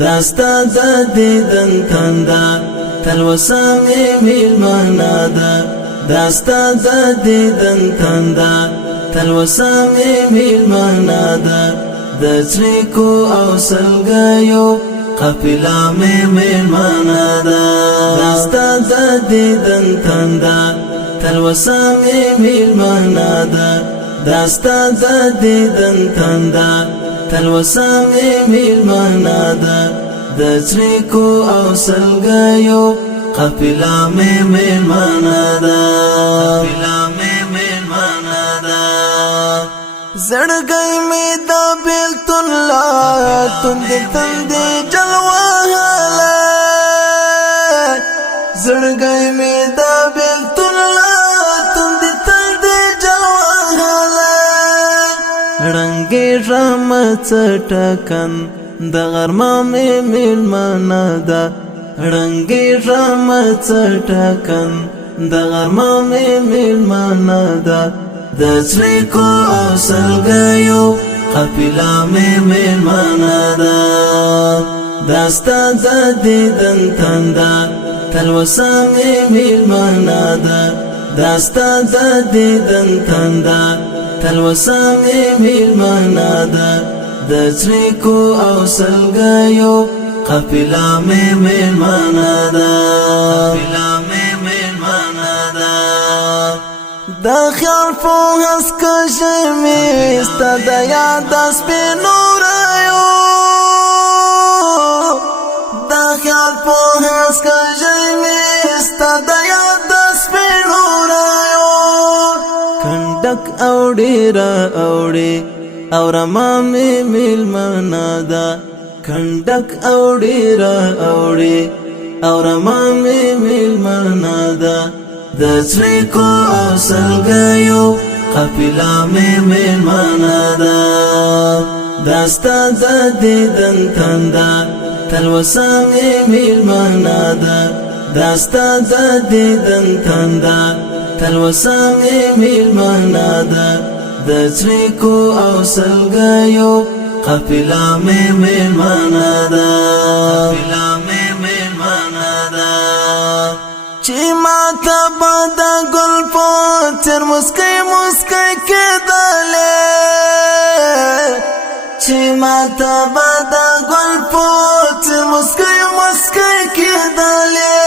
داستا د دیدن تندا تلوسا میلمانا دا داستا د دیدن تندا تلوسا میلمانا دا د چریکو او سلګیو قافله میلمانا دا داستا د دیدن تندا تلوسا میلمانا دا داستا د دیدن تندا تلوسا میلمانا دا د چریکو او سلګیو قافله میلمانا دا قافله میلمانا دا زړګی می د بیلتون لا تند تند جلوهاله زړګی می د بیلتون لا تند تند جلوهاله رنگی رام چټکن د غرمه میلمانا دا رنگی رام چټکن د غرمه میلمانا دا د چریکو او سلګیو قافله میلمانا دا داستا د دیدن تندا تلوسا میلمانا دا داستا د دیدن تندا تلوسا میلمانا دا د چریکو او سلګیو قافله میلمانا دا قافله میلمانا دا د خیال په هس کښې مې ستا د یاد سپینو رایو د خیال په هس کښې مې ستا د یاد سپینو رایو کنډک اوړي را اوړي او رما میلمانا دا کنډک اوړي را اوړي او رما میلمانا دا د چریکو او سلګیو قافله میلمانا دا داستا د دیدن تندا تلوسا میلمانا دا داستا د دیدن تندا تلوسا میلمانا دا د چریکو او سلګیو قافله میلمانا دا قافله میلمانا دا چې ماته به د ګل په څېر مسکی مسکی کېدلې چې ماته به د ګل په څېر مسکی مسکی کېدلې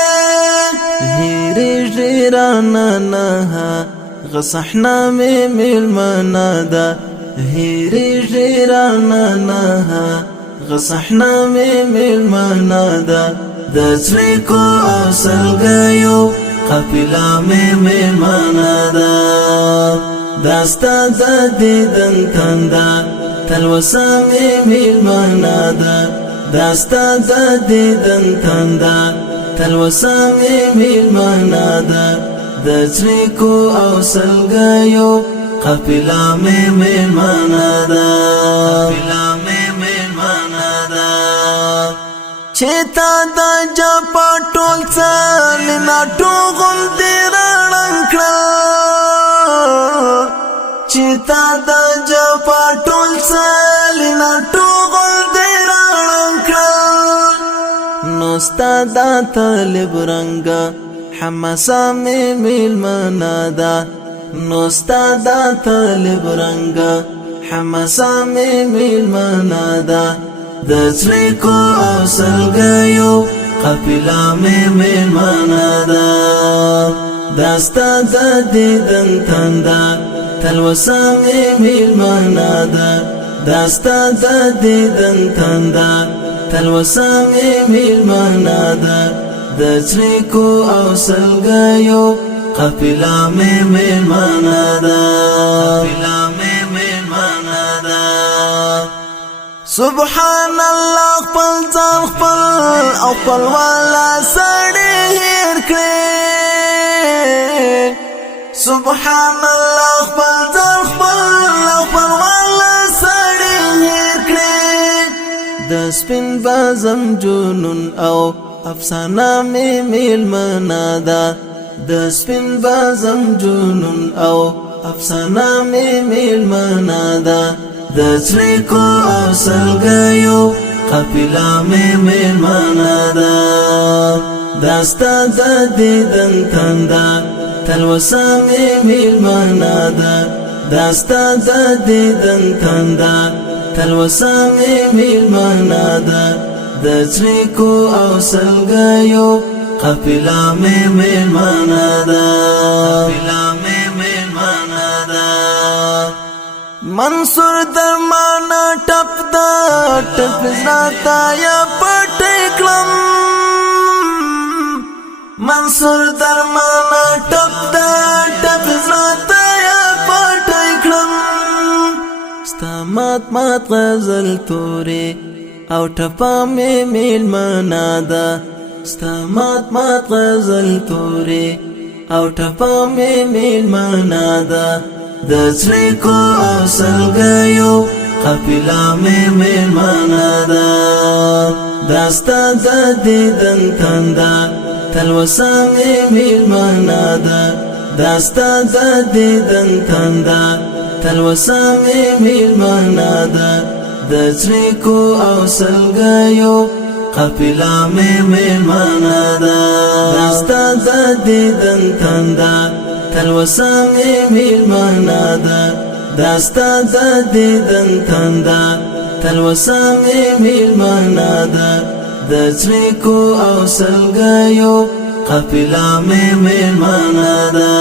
هېرېږي رانه نه غصحنا میلمانا دا هېرېږي رانه نه غصحنا میلمانا دا د چریکو او سلګیو قافله میلمانا دا داستا د دیدن تندا تلوسا میلمانا دا داستا د دیدن تندا تلوسا میلمانا دا د چریکو او سلګیو قافله میلمانا دا قافله میلمانا دا چیتا دا جپا ټول څالینا ټوغل دی رڼنګ کړه چیتا دا جپا ټول څالینا ټوغل دی رڼنګ کړه نو ستا دا طالب رنګه حماسا میلمانا دا نو ستا دا طالب رنګه حماسا میلمانا دا د چریکو او سلګیو قافله میلمانا دا داستا د دیدن تندا تلوسا میلمانا دا داستا د دیدن تندا تلوسا میلمانا دا د چریکو او سلګیو قافله میلمانا دا قافله میلمانا دا سبحان الله خپل ځان خپل او خپل والا سړی هېر کړې سبحان الله خپل ځان خپل او خپل والا سړی هېر کړې د سپین بازم جنون او افسانه میلمانا دا د سپین بازم جنون او افسانه میلمانا دا د چریکو او سلګیو قافله مې میلمانه ده داستا د دیدن تنده تلوسه مې میلمانه ده داستا د دیدن تنده تلوسه مې میلمانه ده د څریکو او سلګیو قافله مې میلمانه ده قافله مې میلمانه ده منصور درمانه ټپ دا ټپ زاتا یا پټ کلم منصور درمانه ټپ دا ټپ زاتا یا پټ کلم ستا مات غزل تورې او ټپه مې میلمانه ده ستا مات غزل تورې او ټپه مې میلمانه ده د څریکو او سلګیو قافله مې میلمانه ده داستا د دیدن تنده تلوسه مې میلمانه ده داستا د دیدن تنده تلوسه مې میلمانه ده د څریکو او سلګیو قافله مې میلمانه ده داستا د دیدن تنده تلوسه مې میلمانه ده داستا د دیدن تنده تلوسه مې میلمانه ده د څریکو او سلګیو قافله مې میلمانه ده